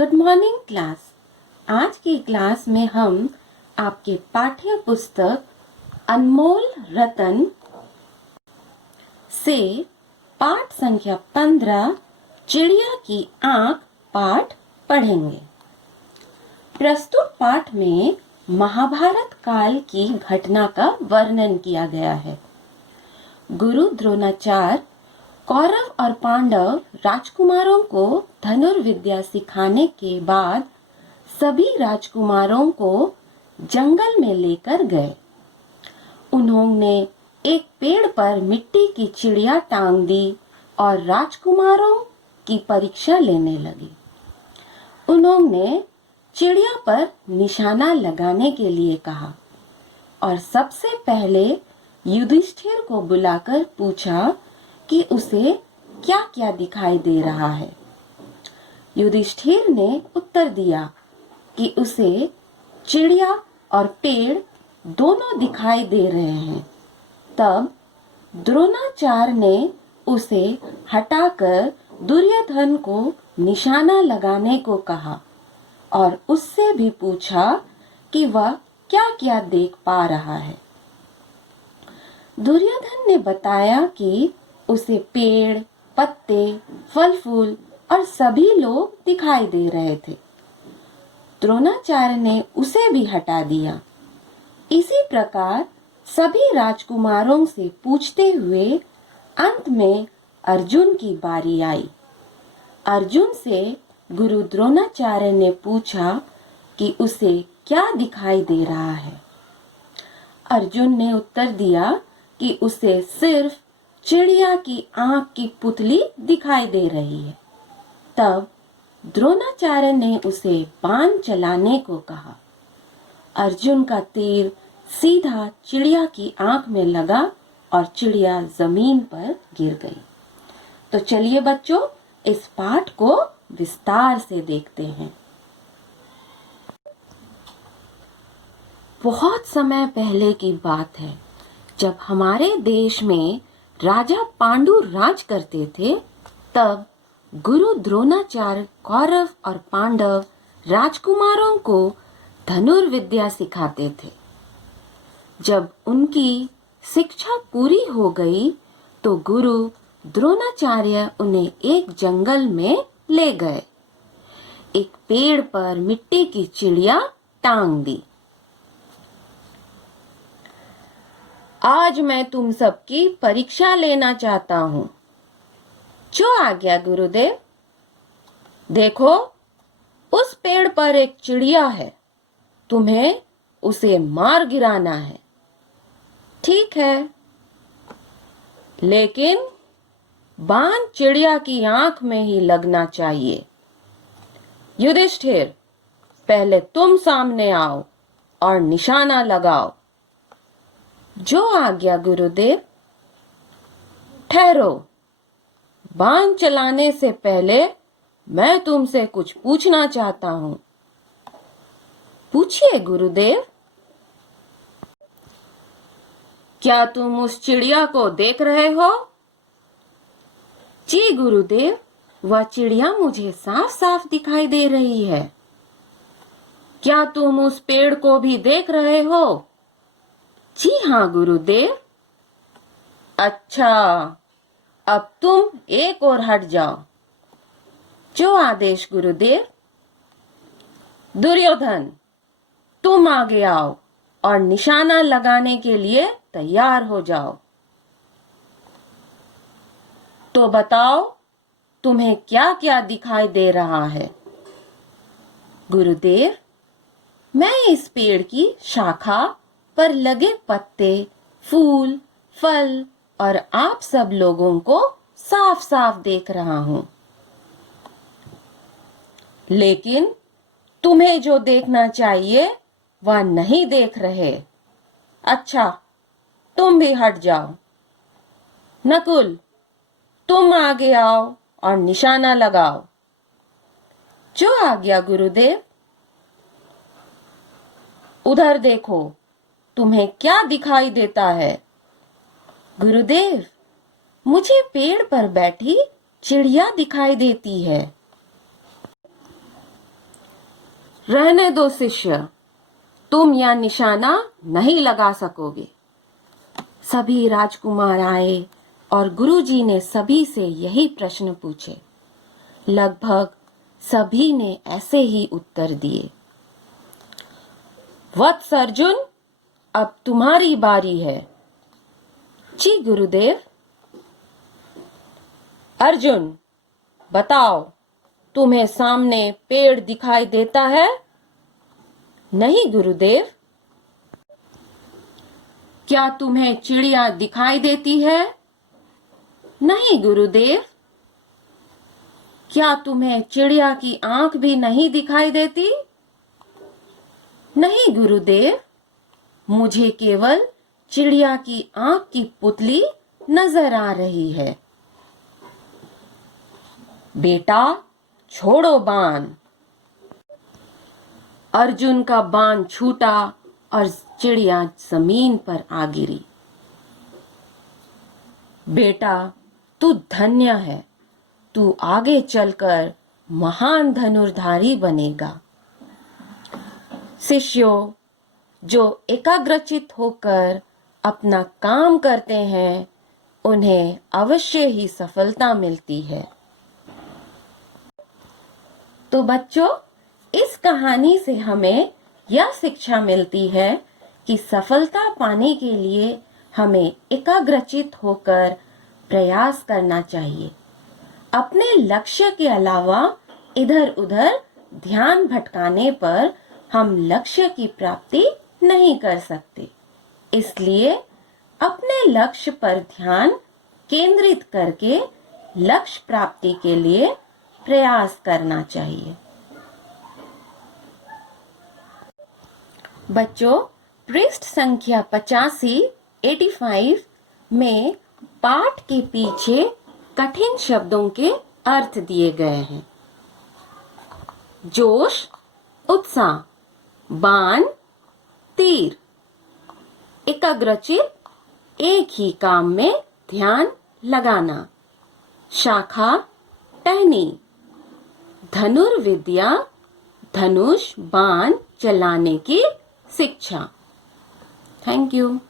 Good morning class. आज की class में हम आपके पाठ्य पुस्तक अनमोल रतन से पाठ संख्या 15 चिड़िया की आंख पाठ पढ़ेंगे। प्रस्तुत पाठ में महाभारत काल की घटना का वर्णन किया गया है। गुरु द्रोणाचार्य कौरव और पांडव राजकुमारों को धनुर्विद्या सिखाने के बाद सभी राजकुमारों को जंगल में लेकर गए। उन्होंने एक पेड़ पर मिट्टी की चिड़िया टांग दी और राजकुमारों की परीक्षा लेने लगी। उन्होंने चिड़िया पर निशाना लगाने के लिए कहा और सबसे पहले युधिष्ठिर को बुलाकर पूछा कि उसे क्या क्या दिखाई दे रहा है। युधिष्ठिर ने उत्तर दिया कि उसे चिड़िया और पेड़ दोनों दिखाई दे रहे हैं। तब द्रोणाचार्य ने उसे हटाकर दुर्योधन को निशाना लगाने को कहा और उससे भी पूछा कि वह क्या क्या देख पा रहा है। दुर्योधन ने बताया कि उसे पेड़, पत्ते, फल फूल और सभी लोग दिखाई दे रहे थे। द्रोणाचार्य ने उसे भी हटा दिया। इसी प्रकार सभी राजकुमारों से पूछते हुए अंत में अर्जुन की बारी आई। अर्जुन से गुरु द्रोणाचार्य ने पूछा कि उसे क्या दिखाई दे रहा है। अर्जुन ने उत्तर दिया कि उसे सिर्फ चिड़िया की आंख की पुतली दिखाई दे रही है। तब द्रोणाचार्य ने उसे बाण चलाने को कहा। अर्जुन का तीर सीधा चिड़िया की आंख में लगा और चिड़िया जमीन पर गिर गई। तो चलिए बच्चों, इस पाठ को विस्तार से देखते हैं। बहुत समय पहले की बात है, जब हमारे देश में राजा पांडु राज करते थे, तब गुरु द्रोणाचार्य कौरव और पांडव राजकुमारों को धनुर्विद्या सिखाते थे। जब उनकी शिक्षा पूरी हो गई तो गुरु द्रोणाचार्य उन्हें एक जंगल में ले गए। एक पेड़ पर मिट्टी की चिड़िया टांग दी। आज मैं तुम सबकी परीक्षा लेना चाहता हूँ। जो आ गया गुरुदेव। देखो, उस पेड़ पर एक चिड़िया है, तुम्हें उसे मार गिराना है। ठीक है, लेकिन बाण चिड़िया की आंख में ही लगना चाहिए। युधिष्ठिर, पहले तुम सामने आओ और निशाना लगाओ। जो आज्ञा गुरुदेव। ठहरो, बाण चलाने से पहले मैं तुमसे कुछ पूछना चाहता हूँ। पूछिए गुरुदेव। क्या तुम उस चिड़िया को देख रहे हो? जी गुरुदेव, वह चिड़िया मुझे साफ साफ दिखाई दे रही है। क्या तुम उस पेड़ को भी देख रहे हो? जी हाँ गुरुदेव। अच्छा, अब तुम एक और हट जाओ। जो आदेश गुरुदेव। दुर्योधन, तुम आगे आओ और निशाना लगाने के लिए तैयार हो जाओ। तो बताओ, तुम्हें क्या क्या दिखाई दे रहा है? गुरुदेव, मैं इस पेड़ की शाखा पर लगे पत्ते, फूल, फल और आप सब लोगों को साफ साफ देख रहा हूं। लेकिन तुम्हें जो देखना चाहिए वह नहीं देख रहे। अच्छा, तुम भी हट जाओ। नकुल, तुम आगे आओ और निशाना लगाओ। जो आज्ञा गुरुदेव। उधर देखो, तुम्हें क्या दिखाई देता है? गुरुदेव, मुझे पेड़ पर बैठी चिड़िया दिखाई देती है। रहने दो शिष्य, तुम यह निशाना नहीं लगा सकोगे। सभी राजकुमार आए और गुरुजी ने सभी से यही प्रश्न पूछे। लगभग सभी ने ऐसे ही उत्तर दिए। वत्स अर्जुन, अब तुम्हारी बारी है। जी गुरुदेव। अर्जुन, बताओ, तुम्हें सामने पेड़ दिखाई देता है? नहीं गुरुदेव। क्या तुम्हें चिड़िया दिखाई देती है? नहीं गुरुदेव। क्या तुम्हें चिड़िया की आंख भी नहीं दिखाई देती? नहीं गुरुदेव, मुझे केवल चिड़िया की आंख की पुतली नजर आ रही है। बेटा, छोड़ो बाण। अर्जुन का बाण छूटा और चिड़िया जमीन पर आ गिरी। बेटा, तू धन्य है, तू आगे चलकर महान धनुर्धारी बनेगा। शिष्यों, जो एकाग्रचित होकर अपना काम करते हैं, उन्हें अवश्य ही सफलता मिलती है। तो बच्चों, इस कहानी से हमें यह शिक्षा मिलती है कि सफलता पाने के लिए हमें एकाग्रचित होकर प्रयास करना चाहिए। अपने लक्ष्य के अलावा इधर उधर ध्यान भटकाने पर हम लक्ष्य की प्राप्ति नहीं कर सकते। इसलिए अपने लक्ष्य पर ध्यान केंद्रित करके लक्ष्य प्राप्ति के लिए प्रयास करना चाहिए। बच्चों, पृष्ठ संख्या 85 में पाठ के पीछे कठिन शब्दों के अर्थ दिए गए हैं। जोश, उत्साह, बाण, तीर, एकाग्रचित, एक ही काम में ध्यान लगाना, शाखा, टहनी, धनुर्विद्या, धनुष बाण चलाने की शिक्षा। Thank you.